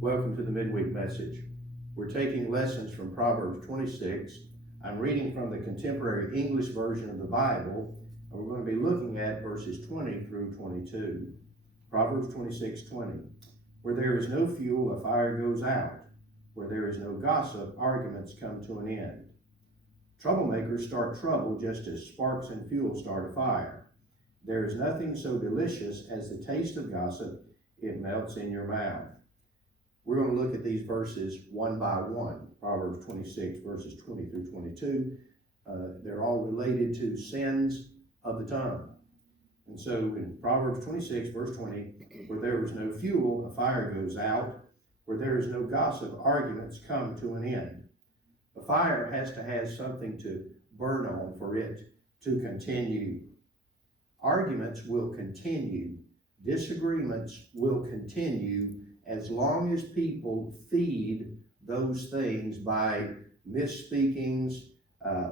Welcome to the Midweek message. We're taking lessons from Proverbs 26. I'm reading from the contemporary English version of the Bible, and we're going to be looking at verses 20 through 22. Proverbs 26:20. Where there is no fuel, a fire goes out. Where there is no gossip, arguments come to an end. Troublemakers start trouble just as sparks and fuel start a fire. There is nothing so delicious as the taste of gossip. It melts in your mouth. We're going to look at these verses one by one. Proverbs 26, verses 20 through 22. They're all related to sins of the tongue. And so in Proverbs 26, verse 20, where there is no fuel, a fire goes out. Where there is no gossip, arguments come to an end. A fire has to have something to burn on for it to continue. Arguments will continue. Disagreements will continue as long as people feed those things by misspeakings,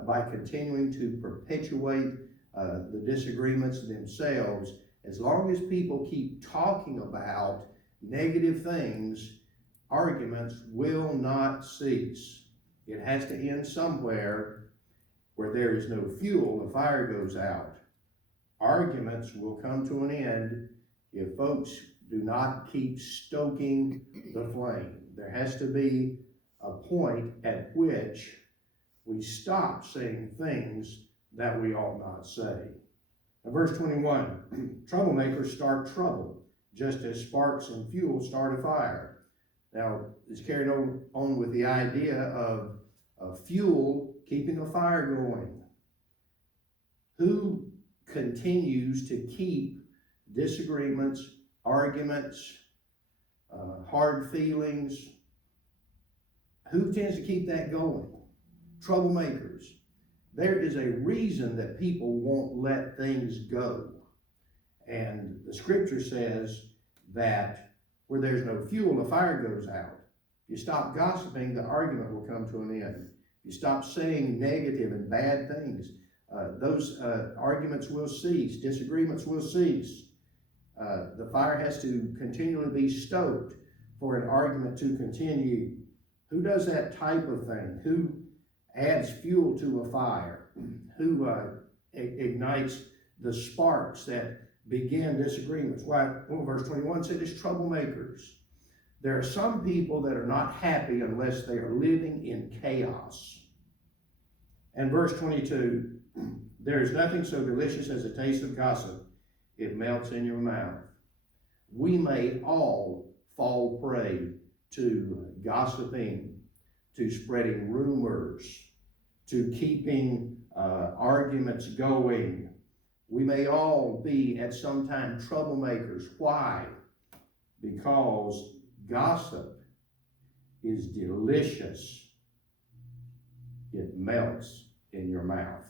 by continuing to perpetuate the disagreements themselves. As long as people keep talking about negative things, arguments will not cease. It has to end somewhere. Where there is no fuel, the fire goes out. Arguments will come to an end if folks do not keep stoking the flame. There has to be a point at which we stop saying things that we ought not say. In verse 21, troublemakers start trouble, just as sparks and fuel start a fire. Now, it's carried on with the idea of fuel keeping a fire going. Who continues to keep disagreements, arguments, hard feelings? Who tends to keep that going? Troublemakers. There is a reason that people won't let things go. And the scripture says that where there's no fuel, a fire goes out. If you stop gossiping, the argument will come to an end. If you stop saying negative and bad things, those arguments will cease. Disagreements will cease. The fire has to continually be stoked for an argument to continue. Who does that type of thing? Who adds fuel to a fire? Who ignites the sparks that begin disagreements? Well, verse 21 said it's troublemakers. There are some people that are not happy unless they are living in chaos. And verse 22, there is nothing so delicious as a taste of gossip. It melts in your mouth. We may all fall prey to gossiping, to spreading rumors, to keeping arguments going. We may all be at some time troublemakers. Why? Because gossip is delicious. It melts in your mouth.